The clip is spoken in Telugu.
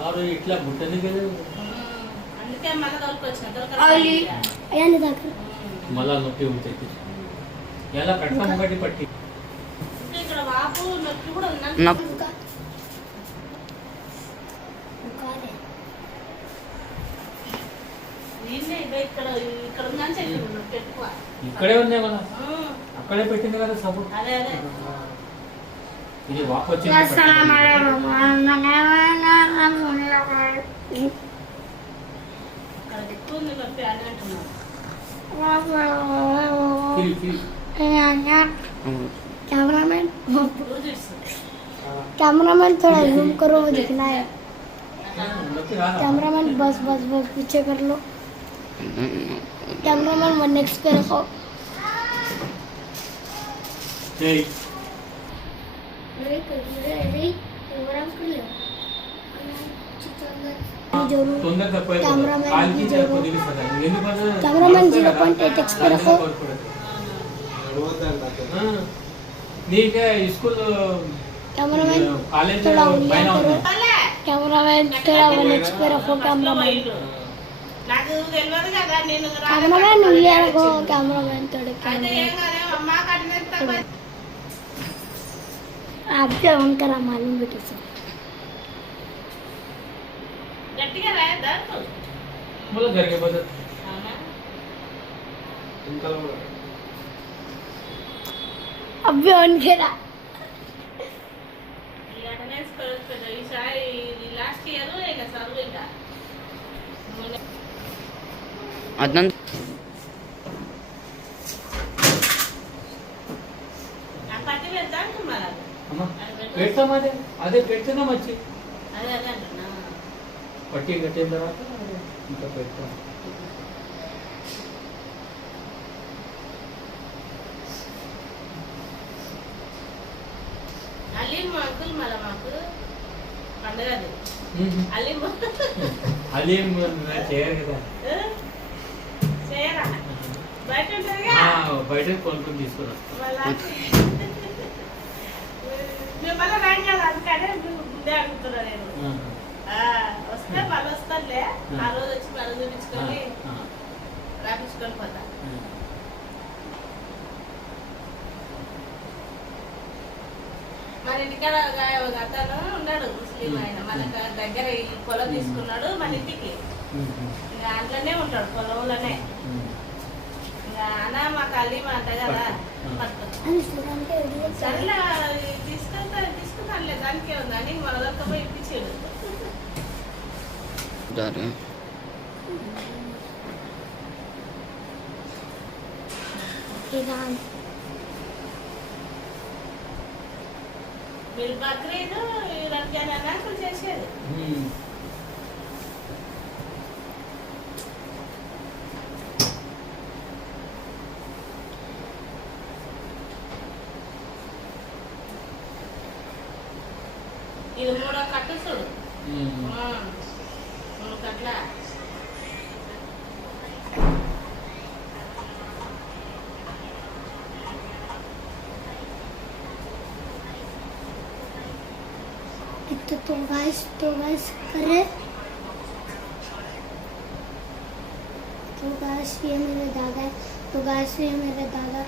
और इट्ला बुट्टनी के అందుకే మళ్ళా దొరకొచ్చిన అయ్యాన్ని దాకా మళ్ళా నొప్పి ఉంటుంది ఎలా కట్టాం ఒకటి పట్టి ఇక్కడ వాపు నొప్పి కూడా ఉందా ఇక్కడ ఇక్కడ ఉందని చెప్పి నొప్పి ఎక్కువ ఇక్కడే ఉంది కదా అక్కడే పెట్టింది కదా సపోర్ట్ అదే అదే ఇది వాపు వచ్చింది ఇక్కడ ఎక్కువ ఉంది నొప్పి అని అంటున్నాను कैमरामैन రోజు ఇస్తుంది कैमरामैन थोड़ा जूम करो वो दिखना है నొప్పి రాదా कैमरामैन बस बस बस पीछे कर लो कैमरामैन वन नेक्स्ट पे रखो ఏయ్ తొందరగా పోయి కాల్కి కొద్దిగా సదా ఎందుకు कैमरामैन 0.8x पे रखो నీకే స్కూల్ कैमरामैन కాలేజ్ थोड़ा उंगलियां పైన करो ఉంది कैमरामैन थोड़ा 1x पे रखो कैमरामैन నాకు తెలియదు కదా నేను कैमरामैन उंगलियां रखो कैमरामैन थोड़े అయితే ఏం కాదు అమ్మ కట్టిన आप क्या ऑन करा मालूम बेटे से గట్టిగా రాయద్దా बोलो घर के बदल అవునా अब भी ऑन करा ఈ అటెండెన్స్ కొడుతుంది ఈసారి లాస్ట్ ఇయర్ ఇక చదువు ఇంకా అదనం ఆ పట్టి వెళ్తా అంటున్నారు అమ్మా పెడతాం అదే పెడుతున్నాం వచ్చి అదే అదే అంటున్నా పట్టి కట్టిన తర్వాత ఇంకా పెడతాం అలీం అంకుల్ మళ్ళీ మాకు పండగ అది అలీం అదేం చేయరు కదా చేయరా బయట ఉంటుందిగా బయట కొనుక్కొని తీసుకున్నాం మళ్ళా మేము మళ్ళీ రాం కదా అందుకనే ముందే అడుగుతున్నా నేను వస్తే మళ్ళీ వస్తానులే ఆ రోజు వచ్చి మళ్ళీ చూపించుకొని రాపించుకొని పోతా మన ఇంటికాడ ఒక అతను ఉన్నాడు ముస్లిం ఆయన మన దగ్గర ఈ పొలం తీసుకున్నాడు మన ఇంటికి ఇంకా అందులోనే ఉంటాడు పొలంలోనే ఇంకా అన్న మాకు అల్లి మా అంట కదా సరేలే తీసుకుంటానులే దానికే ఉంది అని మన దగ్గర పోయి ఇప్పించాడు మీరు బక్రీద్ రంజాన్ అన్నట్లు చేసేది ఇది మూడో కట్టు చూడు 3 కట్ల तो गाइस करे तो गाइस ये मेरे दादा है तो गाइस ये मेरे दादा